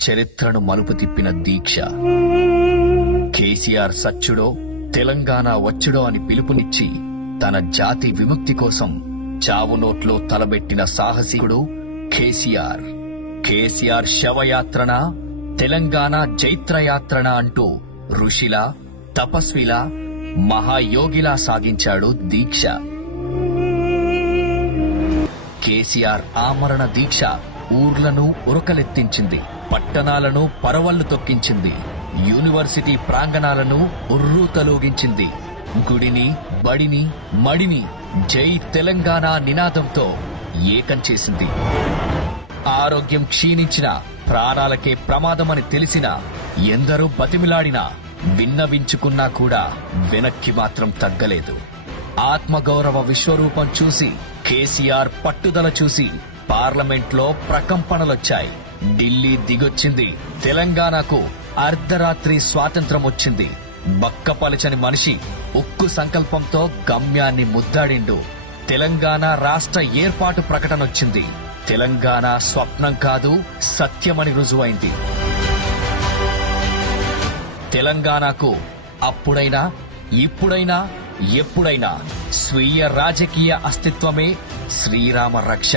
చరిత్రను మలుపు తిప్పిన దీక్ష. కేసీఆర్ సచ్చుడో తెలంగాణ వచ్చుడో అని పిలుపునిచ్చి తన జాతి విముక్తి కోసం చావునోట్లో తలబెట్టిన సాహసికుడు కేసీఆర్. కేసీఆర్ శవయాత్రన, తెలంగాణ జైత్రయాత్రన అంటూ ఋషిలా, తపస్విలా, మహాయోగిలా సాగించాడు దీక్ష. కేసీఆర్ ఆమరణ దీక్ష ఊర్లను ఉరకలెత్తించింది, పట్టణాలను పరవళ్లు తొక్కించింది, యూనివర్సిటీ ప్రాంగణాలను ఉర్రూతలూగించింది, గుడిని, బడిని, మడిని జై తెలంగాణ నినాదంతో ఏకం చేసింది. ఆరోగ్యం క్షీణించిన, ప్రాణాలకే ప్రమాదమని తెలిసినా, ఎందరో బతిమిలాడినా, విన్నవించుకున్నా కూడా వెనక్కి మాత్రం తగ్గలేదు. ఆత్మగౌరవ విశ్వరూపం చూసి, కేసీఆర్ పట్టుదల చూసి పార్లమెంట్లో ప్రకంపనలొచ్చాయి. ఢిల్లీ దిగొచ్చింది. తెలంగాణకు అర్ధరాత్రి స్వాతంత్రం వచ్చింది. బక్కపలచని మనిషి ఉక్కు సంకల్పంతో గమ్యాన్ని ముద్దాడిండు. తెలంగాణ రాష్ట్ర ఏర్పాటు ప్రకటనొచ్చింది. తెలంగాణ స్వప్నం కాదు, సత్యమని రుజువైంది. తెలంగాణకు అప్పుడైనా, ఇప్పుడైనా, ఎప్పుడైనా స్వీయ రాజకీయ అస్తిత్వమే శ్రీరామ రక్ష.